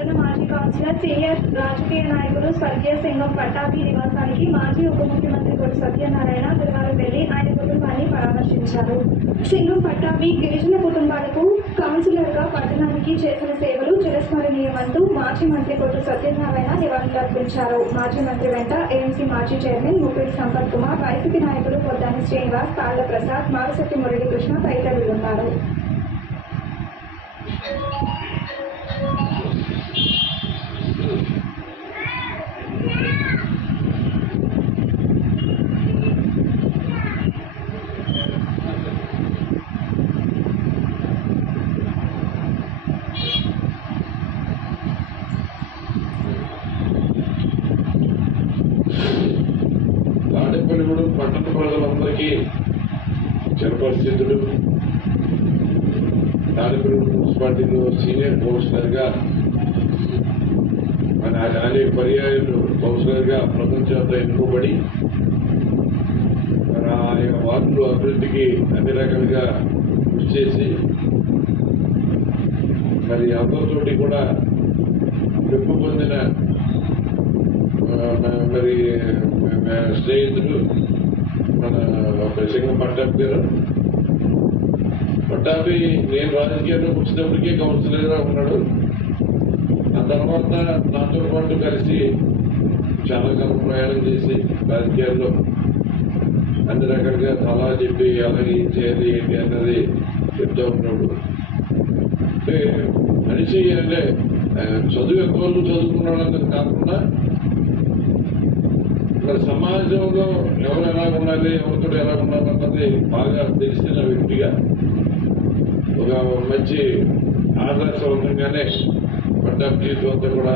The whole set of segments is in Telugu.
మాజీ కౌన్సిలర్ సీనియర్ రాజకీయ నాయకులు స్వర్గీయ సింగం పట్టాభి నివాసానికి మాజీ ఉప ముఖ్యమంత్రి కొట్టు సత్యనారాయణ గురువారం వెళ్లి ఆయన కుటుంబాన్ని పరామర్శించారు. సింగం పట్టాభి గిరిజన కుటుంబాలకు కౌన్సిలర్గా పట్టణానికి చేసిన సేవలు చిరస్మరణీయమంటూ మాజీ మంత్రి కొట్టు సత్యనారాయణ నివాళులర్పించారు. మాజీ మంత్రి వెంట ఏఎంసీ మాజీ చైర్మన్ ముప్పిడి సంపత్ కుమార్, వైసీపీ నాయకులు పొద్దాని శ్రీనివాస్, తాళ్ల ప్రసాద్, మాగశెట్టి మురళీకృష్ణ తదితరులు ఉన్నారు. తాడేపల్లిగూడెం పట్టణ ప్రజలందరికీ చిరపరిస్థితులు తాడేపల్లిగూడెం మున్సిపాలిటీలో సీనియర్ కౌన్సిలర్గా అనేక పర్యాయాలు కౌన్సిలర్గా ప్రపంచంతో ఎన్నుకోబడి ఆయా వార్డులు అభివృద్ధికి అన్ని రకాలుగా కృషి చేసి మరి అందరితోటి కూడా మెప్పు పొందిన మరి స్నేహితుడు మన సింగం పట్టాభి గారు. పట్టాభి నేను రాజకీయాల్లోకి వచ్చినప్పటికీ కౌన్సిలర్గా ఉన్నాడు. ఆ తర్వాత నాతో పాటు కలిసి చాలా కాలం ప్రయాణం చేసి రాజకీయాల్లో అన్ని రకాలుగా సలహా చెప్పి అలాగే ఏం చేయాలి ఏంటి అన్నది చెప్తూ ఉన్నాడు. అంటే మనిషి అంటే చదువు ఎక్కువ చదువుకున్నాడు అన్నది కాకుండా మరి సమాజంలో ఎవరు ఎలా ఉండాలి, ఎవరితో ఎలా ఉండాలన్నది బాగా తెలిసిన వ్యక్తిగా ఒక మంచి ఆదర్శవంతంగానే పట్టాభి జీవితం అంతా కూడా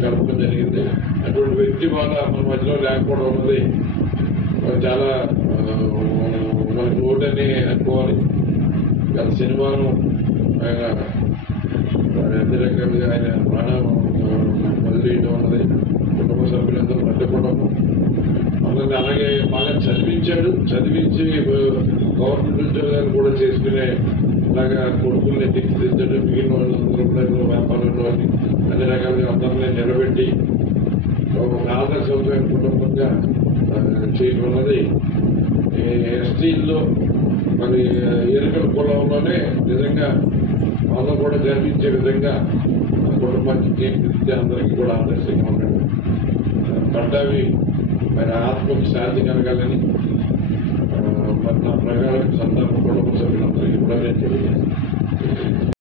గడపడం జరిగింది. అటువంటి వ్యక్తి వల్ల మన మధ్యలో లేకపోవడం అన్నది చాలా మనకు ఓటని అనుకోవాలి. గత శనివారం ఆయన అన్ని రకాలుగా ఆయన ప్రాణం వదిలేయడం అన్నది కుటుంబ సభ్యులందరూ పట్టుకోవడము, అందరినీ అలాగే బాగా చదివించాడు. చదివించి గవర్నమెంట్ ఉద్యోగాలు కూడా చేసుకునే ఇలాగా కొడుకుల్ని తీర్చిదిద్దాడు. మిగిలిన వాళ్ళందరూ కూడా వ్యాపారంలో అన్ని రకాలుగా అందరినీ నిలబెట్టి ఒక ఆదర్శవంతమైన కుటుంబంగా చేయడం అన్నది ఎస్టీల్లో మరి ఎరుకల కులంలోనే నిజంగా వాళ్ళని కూడా గర్వించే విధంగా కుటుంబానికి తీర్చిదిద్దే అందరికీ కూడా ఆదర్శంగా ఉన్నాడు. పట్టాభి మరి ఆత్మకు శాంతి కలగాలని మరి నా ప్రకారం సంతాప కుటుంబ సభ్యులందరికీ కూడా నేను తెలియజేస్తాను.